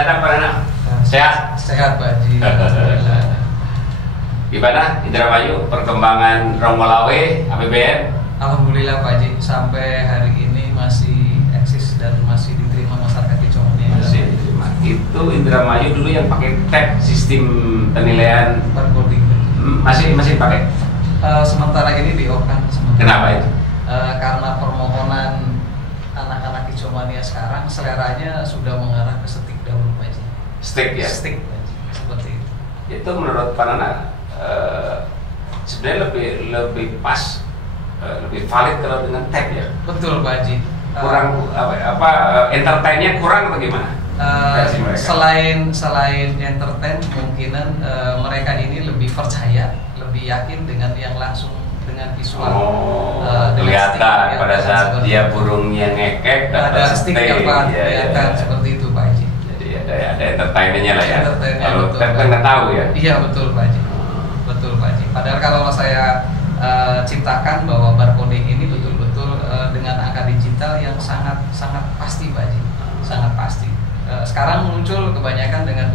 datang Pak Nana. Sehat? Sehat Pak Haji. Gimana Indramayu perkembangan Ronggolawe APBN? Alhamdulillah Pak Haji, sampai hari ini masih eksis dan masih diterima masyarakat Kicomania. Masih diterima. Itu Indramayu dulu yang pakai tab sistem penilaian barcoding. Masih dipakai? Sementara ini di-off-kan. Kenapa itu? Karena permohonan anak-anak Kicomania sekarang seleranya sudah mengarah ke stick dahulu Pak Haji. Stick ya? Stick Pak Haji, seperti itu. Itu menurut Pak Nana sebenarnya lebih pas, lebih valid kalau dengan tab ya? Betul Pak Haji. Kurang entertainnya kurang atau gimana? Selain entertain, kemungkinan mereka ini lebih percaya, lebih yakin dengan yang langsung dengan visual. Kelihatan pada saat dia burungnya ngekek ada stick yang kelihatan seperti itu Pak Haji. Jadi ada entertainnya lah ya. Kalau tab kan nggak tahu ya. Iya betul Pak Haji. Betul Pak Haji. Padahal kalau saya ciptakan bahwa barcoding ini betul-betul dengan angka digital yang sangat pasti Pak Haji, sangat pasti. Sekarang muncul kebanyakan dengan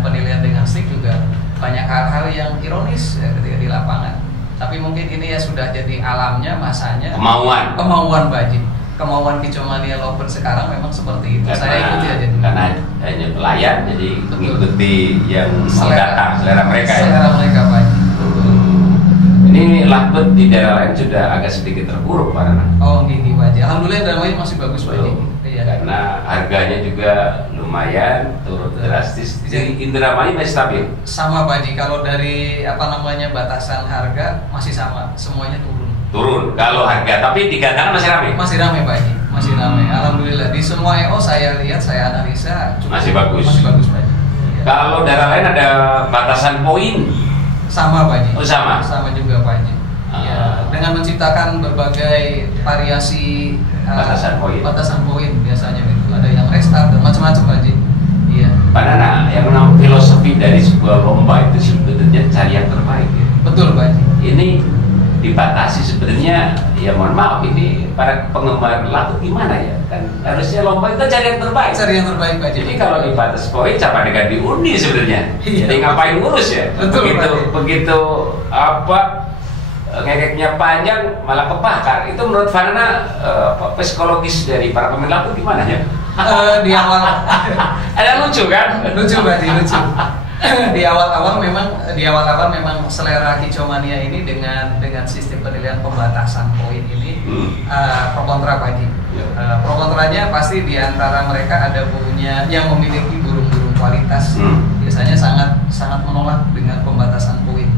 penilaian dengan stick juga banyak hal-hal yang ironis ya, ketika di lapangan. Tapi mungkin ini ya sudah jadi alamnya, masanya. Kemauan Pak Haji. Kemauan Kicomania Lovebird sekarang memang seperti itu. Saya ikuti aja dulu. Karena hanya pelayan, jadi mengikuti yang mau datang, selera mereka ya. Selera mereka Pak Haji. Ini lovebird di daerah lain sudah agak sedikit terpuruk Pak Nana. Oh gini Pak Haji. Alhamdulillah Indramayu masih bagus Pak Haji. Iya. Karena harganya juga lumayan turun drastis. Jadi Indramayu masih stabil. Sama Pak Haji. Kalau dari batasan harga masih sama, semuanya turun. Turun kalau harga, tapi di kandang masih ramai. Masih ramai Pak Haji. Masih ramai. Alhamdulillah di semua EO saya lihat, saya analisa masih bagus. Masih bagus Pak Haji. Iya. Kalau daerah lain ada batasan poin. Sama Pak Haji. Oh, sama juga Pak Haji. Ya, dengan menciptakan berbagai variasi batasan poin biasanya itu. Ada yang restart dan macam-macam Pak Haji. Iya. Pak Nana, yang menang filosofi dari sebuah lomba itu sebetulnya cari yang terbaik ya. Betul Pak Haji. Ini dibatasi sebenarnya, ya mohon maaf ini para penggemar lagu gimana ya, kan harusnya lomba itu cari yang terbaik. Cari yang terbaik Pak Haji. Jadi kalau dibatasi poin siapa dengan diundi sebenarnya. Iya. Jadi ngapain ngurus ya? Betul, begitu ngekeknya panjang malah kebakar. Itu menurut Vanana psikologis dari para pemain lagu gimana ya? Di awal ada lucu kan? Lucu Pak Haji, lucu. Di awal-awal memang selera Kicomania ini dengan sistem penilaian pembatasan poin ini pro kontra Pak Haji. Pro kontranya pasti di antara mereka ada punya yang memiliki burung-burung kualitas biasanya sangat menolak dengan pembatasan poin.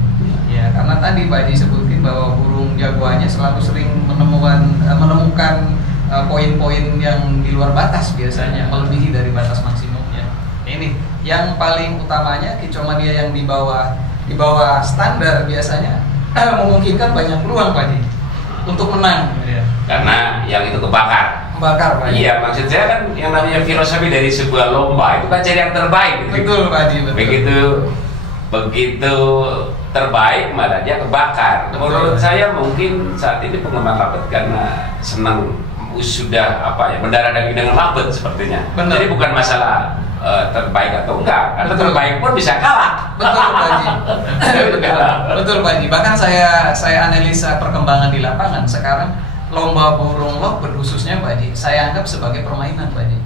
Ya karena tadi Pak Haji sebutin bahwa burung jagoannya selalu sering menemukan poin-poin yang di luar batas biasanya, melebihi dari batas maksimumnya. Ini yang paling utamanya Kicomania yang di bawah standar biasanya memungkinkan banyak peluang Pak Haji untuk menang ya. Karena yang itu kebakar Pak Haji. Iya, maksud saya kan yang namanya filosofi dari sebuah lomba itu kan cari yang terbaik gitu. Betul Pak Haji, betul. Begitu terbaik malah dia kebakar. Menurut saya mungkin saat ini penggemar lovebird karena senang sudah mendarah daging dengan lovebird sepertinya. Benar. Jadi bukan masalah terbaik atau enggak, karena terbaik pun bisa kalah. Betul Pak Haji. Betul Pak Haji. Bahkan saya analisa perkembangan di lapangan sekarang lomba burung lovebird khususnya Pak Haji, saya anggap sebagai permainan Pak Haji.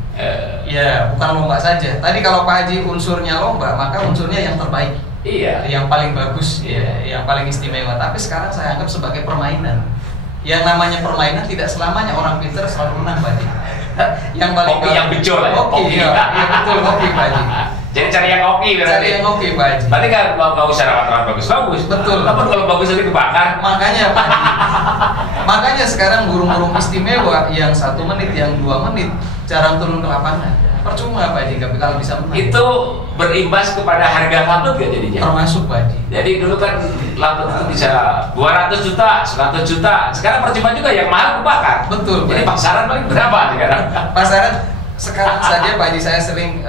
Ya bukan lomba saja. Tadi kalau Pak Haji unsurnya lomba, maka unsurnya yang terbaik. Iya. Yang paling bagus, yang paling istimewa. Tapi sekarang saya anggap sebagai permainan. Yang namanya permainan tidak selamanya orang pintar selalu menang Pak Haji. Yang paling hoki yang bejol ya. Hoki, iya betul, hoki Pak Haji. Jadi cari yang hoki berarti. Cari yang hoki Pak Haji. Berarti nggak usah rawat-rawat bagus-bagus. Betul. Tapi kalau bagus nanti kebakar. Makanya Pak Haji. Makanya sekarang burung-burung istimewa yang 1 menit, yang 2 menit jarang turun ke lapangan. Percuma Pak Haji kalau bisa menang. Itu berimbas kepada harga lovebird gak jadinya? Termasuk Pak Haji. Jadi dulu kan lovebird itu bisa 200 juta, 100 juta. Sekarang percuma juga, yang mahal kebakar. Betul. Jadi pasaran paling berapa sekarang? Pasaran sekarang saja Pak Haji saya sering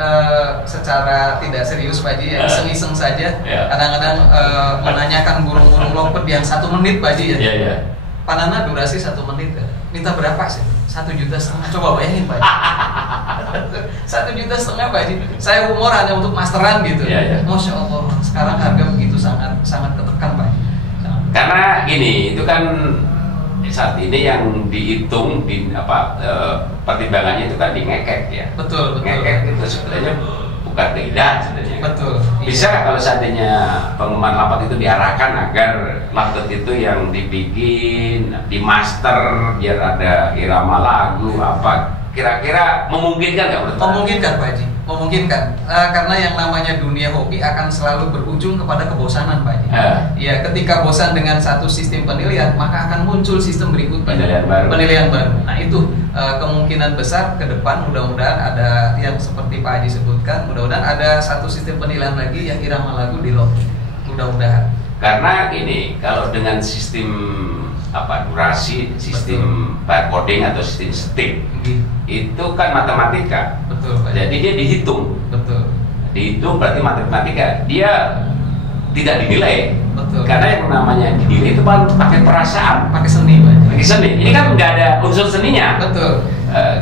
secara tidak serius Pak Haji, iseng-iseng saja. Kadang-kadang menanyakan burung-burung lovebird yang 1 menit Pak Haji ya. Pak Nana durasi 1 menit. Minta berapa sih? 1,5 juta. Coba bayangin Pak Haji. 1,5 juta Pak Haji. Saya umur hanya untuk masteran gitu. Masya Allah. Sekarang harga begitu sangat ketekan Pak Haji. Karena gini, itu kan saat ini yang dihitung di pertimbangannya itu kan di ngekek ya. Betul. Ngekek itu sebenarnya bukan tidak sebenarnya. Betul. Bisa kalau seandainya pengumuman lapak itu diarahkan agar lapak itu yang dibikin, di master biar ada irama lagu apa, kira-kira memungkinkan nggak menurut Anda? Memungkinkan Pak Haji, memungkinkan. Karena yang namanya dunia hobi akan selalu berujung kepada kebosanan Pak Haji. Ya, ketika bosan dengan satu sistem penilaian, maka akan muncul sistem berikutnya, penilaian baru. Nah itu kemungkinan besar ke depan mudah-mudahan ada yang seperti Pak Haji sebutkan, mudah-mudahan ada satu sistem penilaian lagi yang irama lagu di loki. Mudah-mudahan. Karena ini kalau dengan sistem durasi, sistem barcoding atau sistem stick, itu kan matematika. Betul Pak. Jadi dia dihitung. Betul. Dihitung berarti matematika. Dia tidak dinilai. Betul. Karena yang namanya dinilai itu pakai perasaan, pakai seni Pak. Pakai seni. Ini kan nggak ada unsur seninya. Betul.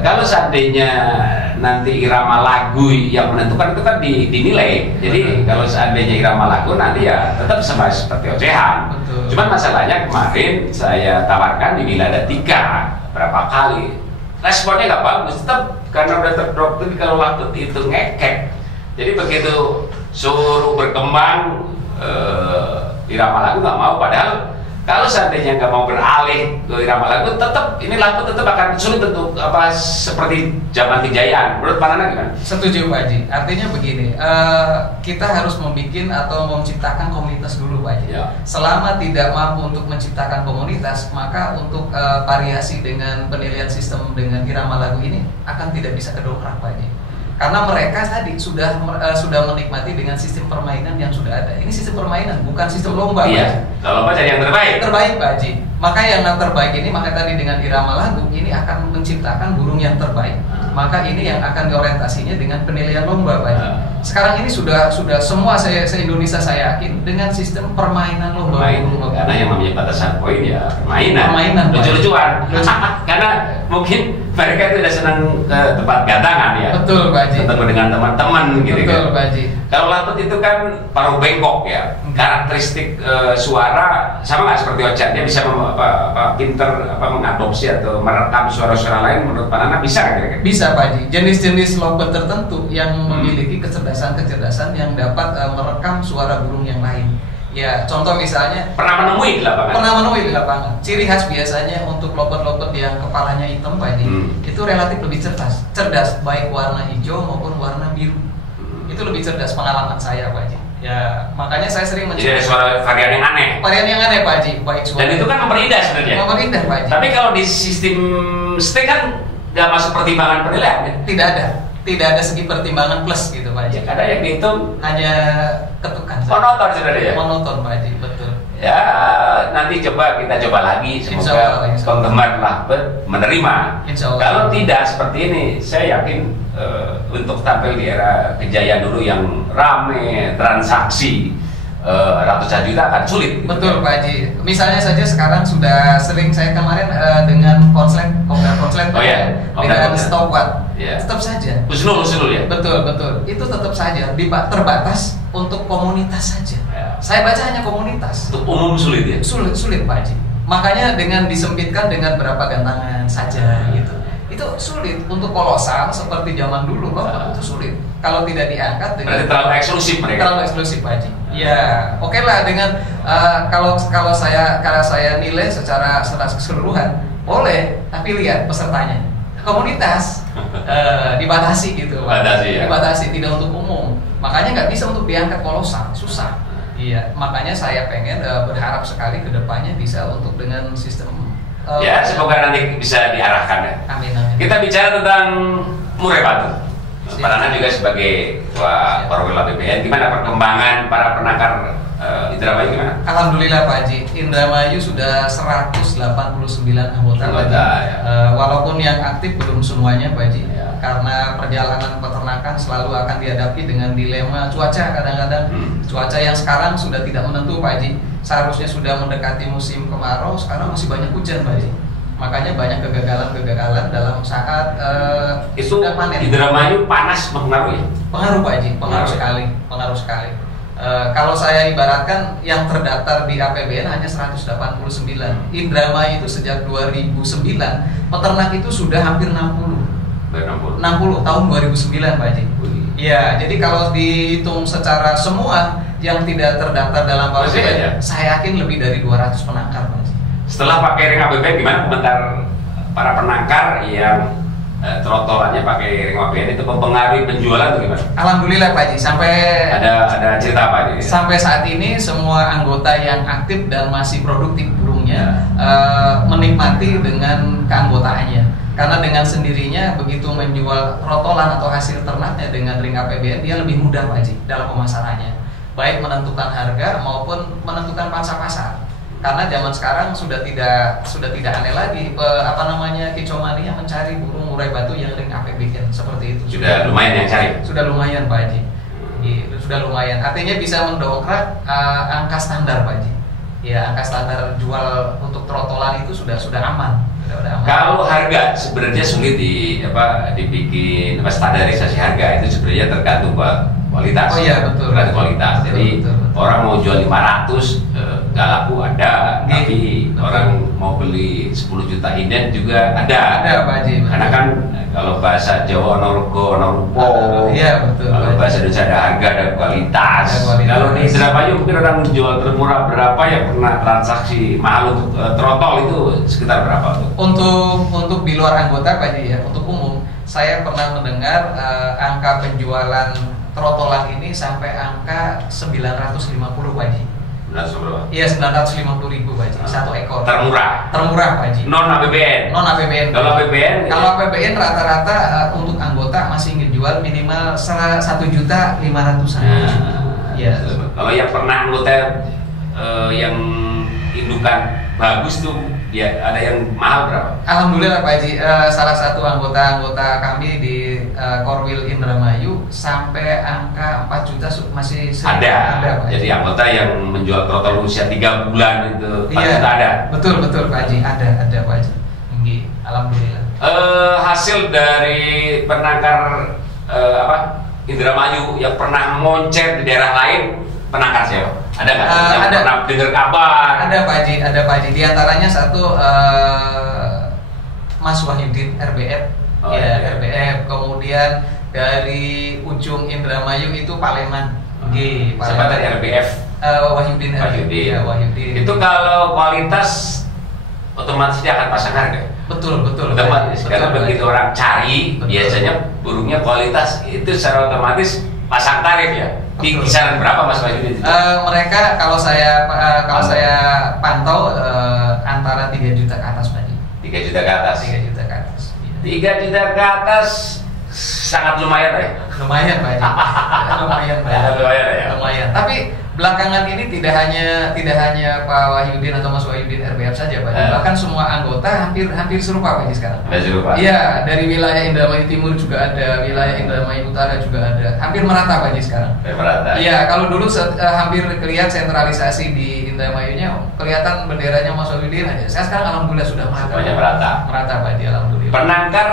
Kalau seandainya nanti irama lagu yang menentukan itu kan dinilai. Jadi kalau seandainya irama lagu nanti ya tetap sama seperti ocehan. Betul. Cuman masalahnya kemarin saya tawarkan dinilai ada 3 berapa kali. Responnya nggak bagus, tetap karena udah terdrop tuh kalau lagu itu ngekek. Jadi begitu suruh berkembang irama lagu nggak mau, padahal kalau seandainya nggak mau beralih ke irama lagu, tetap ini lagu tetap akan sulit untuk seperti zaman kejayaan. Menurut Pak Nana gimana? Setuju Pak Haji. Artinya begini, kita harus membuat atau menciptakan komunitas dulu Pak Haji. Ya. Selama tidak mampu untuk menciptakan komunitas, maka untuk variasi dengan penilaian sistem dengan irama lagu ini akan tidak bisa kedongkrak Pak Haji. Karena mereka tadi sudah menikmati dengan sistem permainan yang sudah ada. Ini sistem permainan, bukan sistem lomba. Iya. Kalau lomba jadi yang terbaik. Terbaik Pak Haji. Maka yang terbaik ini, maka tadi dengan irama lagu ini akan menciptakan burung yang terbaik. Maka ini yang akan diorientasinya dengan penilaian lomba Pak Haji. Sekarang ini sudah semua se-Indonesia saya yakin dengan sistem permainan lomba. Karena yang namanya batasan poin ya permainan. Lucu-lucuan. Karena mungkin mereka itu sudah senang ke tempat gatangan ya. Betul Pak Haji. Ketemu dengan teman-teman gitu. Betul Pak Haji. Kalau latut itu kan paruh bengkok ya. Karakteristik suara sama nggak seperti Ocha, dia bisa pinter mengadopsi atau merekam suara-suara lain. Menurut Pak Nana bisa nggak kira-kira? Bisa Pak Haji. Jenis-jenis lobet tertentu yang memiliki kecerdasan yang dapat merekam suara burung yang lain. Ya, contoh misalnya pernah menemui di lapangan. Ciri khas biasanya untuk lobet-lobet yang kepalanya hitam Pak Haji, itu relatif lebih cerdas, baik warna hijau maupun warna biru. Itu lebih cerdas, pengalaman saya Pak Haji. Ya, makanya saya sering jadi ada suara varian yang aneh. Varian yang aneh Pak Haji, baik suara. Dan itu kan memperindah sebenarnya. Memperindah Pak Haji. Tapi kalau di sistem stick kan nggak masuk pertimbangan penilaian ya? Tidak ada segi pertimbangan plus gitu Pak Haji. Ya, kadang yang dihitung hanya ketukan. Monoton sebenarnya ya? Monoton Pak Haji, betul. Ya, nanti kita coba lagi. Semoga penggemar Lagbet menerima. Kalau tidak seperti ini, saya yakin untuk tampil di era kejayaan dulu yang rame, transaksi ratusan juta akan sulit. Betul Pak Haji. Misalnya saja sekarang sudah sering saya kemarin dengan konslet dengan stopwatch. Tetap saja. Usul ya. Betul. Itu tetap saja terbatas untuk komunitas saja. Saya baca hanya komunitas. Untuk umum sulit ya. Sulit Pak Haji. Makanya dengan disempitkan dengan berapa gantangan saja gitu. Itu sulit untuk kolosal seperti zaman dulu itu sulit. Kalau tidak diangkat dengan terlalu eksklusif mereka. Terlalu eksklusif Pak Haji. Ya, oke lah dengan kalau saya nilai secara keseluruhan boleh, tapi lihat pesertanya. Komunitas dibatasi gitu Pak. Dibatasi, tidak untuk umum. Makanya nggak bisa untuk diangkat kolosal, susah. Iya, makanya saya pengen berharap sekali ke depannya bisa untuk dengan sistem ya, semoga nanti bisa diarahkan ya. Amin. Kita bicara tentang murai batu. Pak Nana juga sebagai Ketua Perwira BPN, gimana perkembangan para penangkar Indramayu gimana? Alhamdulillah Pak Haji, Indramayu sudah 189 anggota Pak Haji. Walaupun yang aktif belum semuanya Pak Haji, karena perjalanan peternakan selalu akan dihadapi dengan dilema cuaca kadang-kadang. Cuaca yang sekarang sudah tidak menentu Pak Haji. Seharusnya sudah mendekati musim kemarau, sekarang masih banyak hujan Pak Haji. Makanya banyak kegagalan dalam saat itu sudah panen. Indramayu panas mempengaruhi? Pengaruh Pak Haji, pengaruh sekali. Kalau saya ibaratkan yang terdaftar di APBN hanya 189. Indramayu itu sejak 2009 peternak itu sudah hampir 60 tahun 2009 Pak Haji. Ya, jadi kalau dihitung secara semua yang tidak terdaftar dalam APBN, saya yakin lebih dari 200 penangkar Pak Haji. Setelah pakai ring APBN, gimana komentar para penangkar yang trotolannya pakai ring APBN itu mempengaruhi penjualan atau gimana? Alhamdulillah Pak Haji, sampai ada cerita apa ini? Sampai saat ini semua anggota yang aktif dan masih produktif burungnya menikmati dengan keanggotaannya. Karena dengan sendirinya begitu menjual trotolan atau hasil ternaknya dengan ring APBN, dia lebih mudah Pak Haji dalam pemasarannya, baik menentukan harga maupun menentukan pangsa pasar. Karena zaman sekarang sudah tidak aneh lagi Kicau Mania mencari burung murai batu yang ring APBN seperti itu. Sudah lumayan yang cari. Sudah lumayan Pak Haji. Sudah lumayan. Artinya bisa mendongkrak angka standar Pak Haji. Ya, angka standar jual untuk trotolan itu sudah aman. Kalau harga sebenarnya sulit dibikin standarisasi harga, itu sebenarnya tergantung kualitas. Oh iya, betul. Tergantung kualitas. Jadi betul. Orang mau jual 500 nggak laku ada, tapi orang mau beli 10 juta inden juga ada. Ada Pak Haji. Karena kan kalau bahasa Jawa norgo norupo. Iya betul. Kalau bahasa Indonesia ada harga, ada kualitas. Kalau di Indramayu mungkin orang jual termurah berapa yang pernah transaksi mahal untuk trotol itu sekitar berapa tuh? Untuk di luar anggota Pak Haji ya, untuk umum saya pernah mendengar angka penjualan trotolan ini sampai angka 950 Pak Haji. Iya 950.000 Pak Haji, satu ekor. Termurah Pak Haji. Non APBN. Kalau APBN APBN rata-rata untuk anggota masih ngejual minimal 1.500.000. Iya. Kalau yang pernah anggota yang indukan bagus tuh ya ada yang mahal berapa? Alhamdulillah Pak Haji, salah satu anggota kami di Korwil Indramayu sampai angka 4 juta masih ada Pak Haji. Jadi anggota yang menjual trotol usia 3 bulan itu 4 iya, juta ada? Betul Pak Haji, ada Pak Haji. Alhamdulillah. Hasil dari penangkar Indramayu yang pernah moncer di daerah lain, penangkar siapa? Ada nggak? Yang pernah dengar kabar? Ada Pak Haji. Di antaranya satu Mas Wahyudin RBF, RBF. Kemudian dari ujung Indramayu itu Paleman. Siapa dari RBF? Wahyudin. Ya, Wahyudin. Itu kalau kualitas otomatis dia akan pasang harga. Betul. Otomatis. Karena begitu orang cari, biasanya burungnya kualitas itu secara otomatis pasang tarif ya. Di kisaran berapa Mas Wahyudin? Mereka kalau saya pantau antara 3 juta ke atas Pak. 3 juta ke atas. 3 juta ke atas. 3 juta ke atas sangat lumayan ya. Lumayan Pak. Lumayan. Tapi belakangan ini tidak hanya Pak Wahyudin atau Mas Wahyudin RBF saja Pak. Bahkan semua anggota hampir serupa Pak sekarang. Serupa. Iya, dari wilayah Indramayu Timur juga ada, wilayah Indramayu Utara juga ada. Hampir merata Pak sekarang. Merata. Iya, kalau dulu hampir kelihatan sentralisasi di Indramayunya, kelihatan benderanya Mas Wahyudin aja. Sekarang alhamdulillah sudah merata. Semuanya merata. Merata Pak, alhamdulillah. Penangkar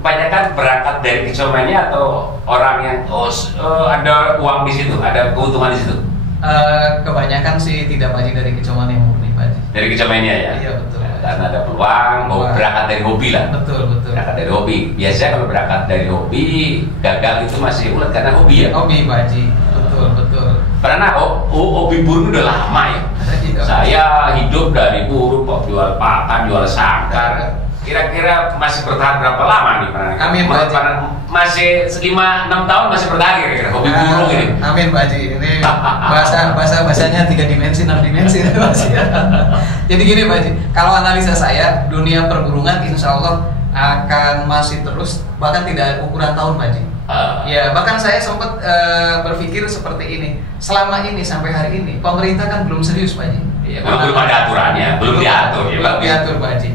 kebanyakan berangkat dari Kicau Mania atau orang yang ada uang di situ, ada keuntungan di situ? Kebanyakan sih tidak Pak dari Kicau Mania murni Pak. Dari Kicau Mania ya? Iya betul. Karena ada peluang, mau berangkat dari hobi lah. Betul. Berangkat dari hobi. Biasanya kalau berangkat dari hobi, gagal itu masih ulet karena hobi ya? Hobi Pak Haji, betul. Karena hobi burung udah lama ya? Saya hidup dari burung, kok jual pakan, jual sangkar. Kira-kira masih bertahan berapa lama nih Pak? Amin Pak Haji. Masih 5-6 tahun masih bertahan kira-kira hobi burung ini? Amin Pak Haji. Ini bahasanya 3 dimensi, 6 dimensi. Jadi gini Pak Haji, kalau analisa saya, dunia perburungan insya Allah akan masih terus, bahkan tidak ada ukuran tahun Pak Haji. Ya, bahkan saya sempat berpikir seperti ini. Selama ini sampai hari ini pemerintah kan belum serius Pak Haji. Ya, belum ada aturannya, belum diatur ya. Belum diatur Pak Haji.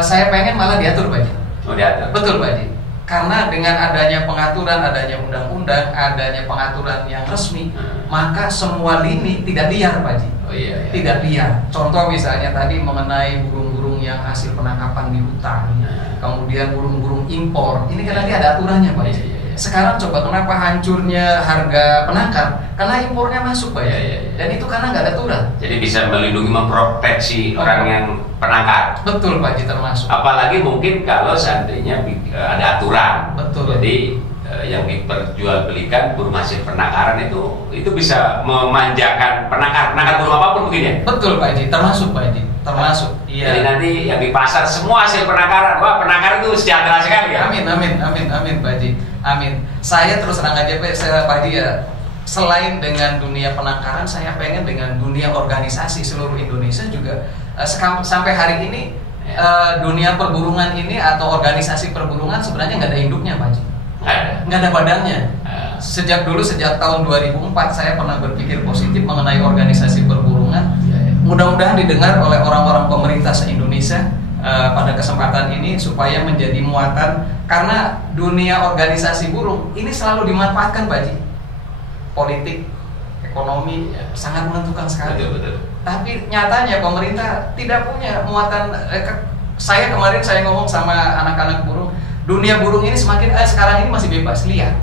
Saya pengen malah diatur Pak Haji. Oh, diatur. Betul Pak Haji. Karena dengan adanya pengaturan, adanya undang-undang, adanya pengaturan yang resmi, maka semua lini tidak liar Pak Haji. Oh iya. Tidak liar. Contoh misalnya tadi mengenai burung-burung yang hasil penangkapan di hutan, kemudian burung-burung impor, ini kan nanti ada aturannya Pak. Sekarang coba kenapa hancurnya harga penangkar? Karena impornya masuk Pak. Dan itu karena nggak ada aturan. Jadi bisa melindungi, memproteksi orang yang penangkar. Betul Pak Haji, termasuk. Apalagi mungkin kalau seandainya ada aturan. Betul. Jadi yang diperjualbelikan burung hasil penangkaran itu bisa memanjakan penangkar burung apapun mungkin ya. Betul Pak Haji, termasuk Pak Haji, termasuk. Iya. Jadi nanti yang di pasar semua hasil penangkaran, wah penangkar itu sejahtera sekali ya. Amin Pak Haji, amin. Saya terus terang aja Pak Haji ya, selain dengan dunia penangkaran, saya pengen dengan dunia organisasi seluruh Indonesia juga sampai hari ini dunia perburungan ini atau organisasi perburungan sebenarnya nggak ada induknya Pak Haji. Nggak ada badannya. Sejak tahun 2004 saya pernah berpikir positif mengenai organisasi perburungan. Mudah-mudahan didengar oleh orang-orang pemerintah se-Indonesia pada kesempatan ini supaya menjadi muatan, karena dunia organisasi burung ini selalu dimanfaatkan Pak Haji. Politik, ekonomi sangat menentukan sekali. Betul. Tapi nyatanya pemerintah tidak punya muatan. Saya ngomong sama anak-anak burung, dunia burung ini sekarang ini masih bebas liar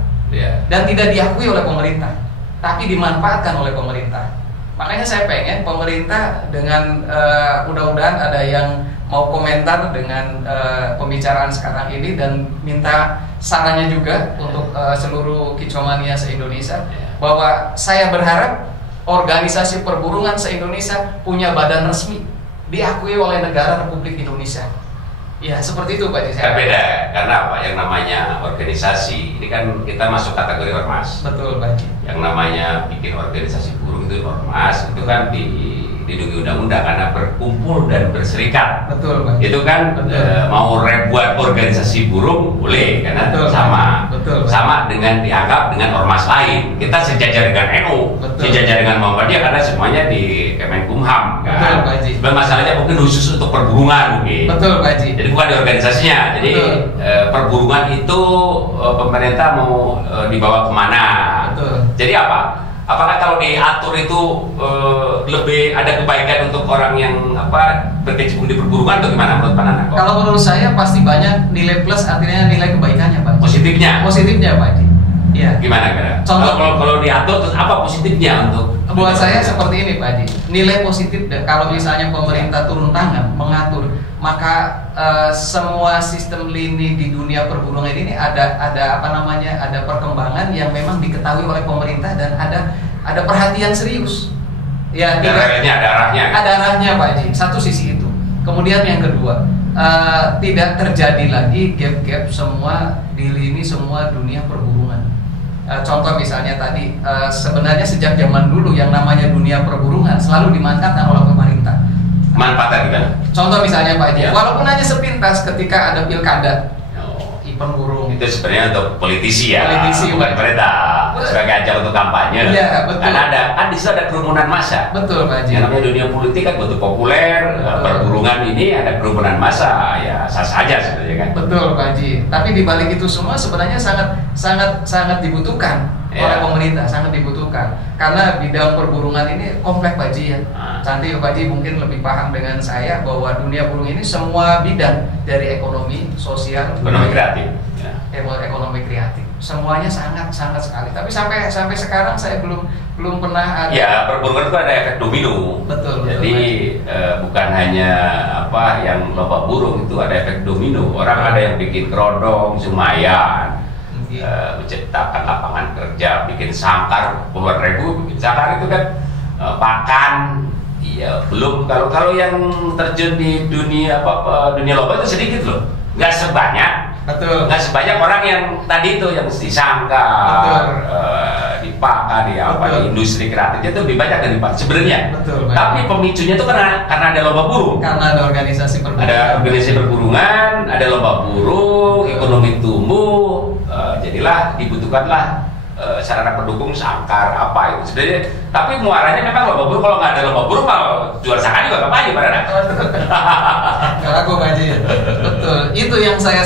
dan tidak diakui oleh pemerintah, tapi dimanfaatkan oleh pemerintah. Makanya saya pengen pemerintah dengan mudah-mudahan ada yang mau komentar dengan pembicaraan sekarang ini dan minta sarannya juga untuk seluruh Kicomania se-Indonesia, bahwa saya berharap organisasi perburungan se-Indonesia punya badan resmi diakui oleh negara Republik Indonesia. Ya seperti itu Pak Haji. Beda, karena apa? Yang namanya organisasi ini kan kita masuk kategori ormas. Betul Pak Haji. Yang namanya bikin organisasi burung itu ormas, itu kan dilindungi undang-undang karena berkumpul dan berserikat. Betul Pak Haji. Itu kan mau buat organisasi burung boleh karena betul, sama dengan dianggap dengan ormas lain. Kita sejajar dengan NU, sejajar dengan Muhammadiyah karena semuanya di Kemenkumham kan. Betul Pak Haji. Masalahnya mungkin khusus untuk perburungan mungkin. Betul Pak Haji. Jadi bukan di organisasinya. Jadi perburungan itu pemerintah mau dibawa kemana? Betul. Jadi apa? Apakah kalau diatur itu lebih ada kebaikan untuk orang yang berkecimpung di perburungan atau gimana menurut Pak Nana? Kalau menurut saya pasti banyak nilai plus, artinya nilai kebaikannya Pak. Positifnya Pak Haji. Iya. Gimana? Contoh kalau diatur terus apa positifnya untuk? Buat saya seperti ini Pak Haji. Nilai positif kalau misalnya pemerintah turun tangan mengatur, maka semua sistem lini di dunia perburungan ini ada perkembangan yang memang diketahui oleh pemerintah dan ada perhatian serius. Ya, ada arahnya Pak Haji. Satu sisi itu. Kemudian yang kedua, tidak terjadi lagi gap-gap semua di lini semua dunia perburungan. Contoh misalnya tadi, sebenarnya sejak zaman dulu yang namanya dunia perburungan selalu dimanfaatkan oleh pemerintah. Manfaatkan gimana? Contoh misalnya Pak Haji, walaupun hanya sepintas ketika ada pilkada, event burung. Itu sebenarnya untuk politisi ya, bukan pemerintah. Sebagai ajang untuk kampanye. Iya, betul. Karena di situ ada kerumunan massa. Betul Pak Haji. Yang namanya dunia politik kan betul populer, perburungan ini ada kerumunan massa, ya sah saja sebenarnya kan. Betul Pak Haji. Tapi di balik itu semua sebenarnya sangat dibutuhkan oleh pemerintah, sangat dibutuhkan. Karena bidang perburungan ini kompleks Pak Haji ya. Nanti Pak Haji mungkin lebih paham dengan saya bahwa dunia burung ini semua bidang dari ekonomi, sosial, ekonomi kreatif. Ekonomi kreatif. Semuanya sangat sekali. Tapi sampai sekarang saya belum pernah ada. Ya, perburungan itu ada efek domino. Betul. Jadi bukan hanya yang lomba burung, itu ada efek domino. Orang ada yang bikin kerodong, sumayan, menciptakan lapangan kerja, bikin sangkar puluhan ribu, bikin sangkar itu kan pakan. Iya, belum kalau yang terjun di dunia dunia lomba itu sedikit loh, nggak sebanyak. Betul. Nggak sebanyak orang yang tadi itu yang disangkar, dipakai di industri kreatif itu lebih banyak dari sebenarnya. Betul. Tapi pemicunya itu karena ada lomba burung. Karena ada organisasi perburungan. Ada organisasi perburungan, ada lomba burung, ekonomi tumbuh, jadilah dibutuhkanlah sarana pendukung sangkar itu sebenarnya. Tapi muaranya memang lomba burung. Kalau nggak ada lomba burung, kalau jual sangkar juga nggak payah pada. Nggak laku Pak Haji. Betul. Itu yang saya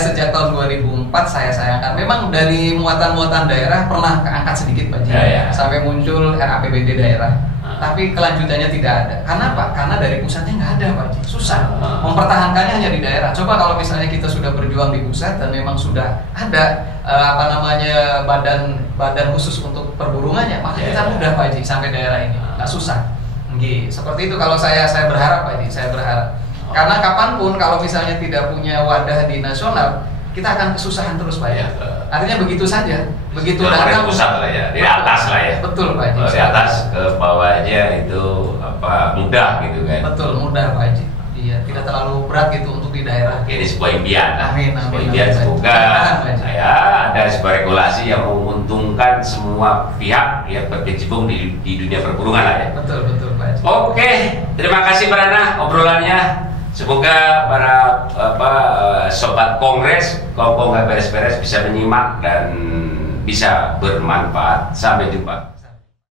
sejak tahun 2004 saya sayangkan. Memang dari muatan daerah pernah keangkat sedikit Pak Haji. Sampai muncul RAPBD daerah. tapi kelanjutannya tidak ada. Karena apa? Karena dari pusatnya nggak ada Pak Haji, susah. Mempertahankannya hanya di daerah. Coba kalau misalnya kita sudah berjuang di pusat dan memang sudah ada badan khusus untuk perburungannya, maka kita mudah Pak Haji sampai daerah ini, nggak susah. Seperti itu kalau saya berharap Pak Haji, saya berharap. Karena kapanpun kalau misalnya tidak punya wadah di nasional, kita akan kesusahan terus Pak Haji. Artinya begitu saja, begitu datang pusat lah ya, di atas lah ya. Betul Pak Haji. Di atas ke bawahnya itu mudah gitu kan. Betul, mudah Pak Haji. Iya, tidak terlalu berat gitu untuk di daerah. Ini sebuah impian lah. Amin, sebuah impian semoga ya ada sebuah regulasi yang menguntungkan semua pihak yang berkecimpung di dunia perburungan lah ya. Betul Pak Haji. Oke, terima kasih Pak Rana obrolannya. Semoga para sobat kongres, kongko nggak beres-beres bisa menyimak dan bisa bermanfaat. Sampai jumpa.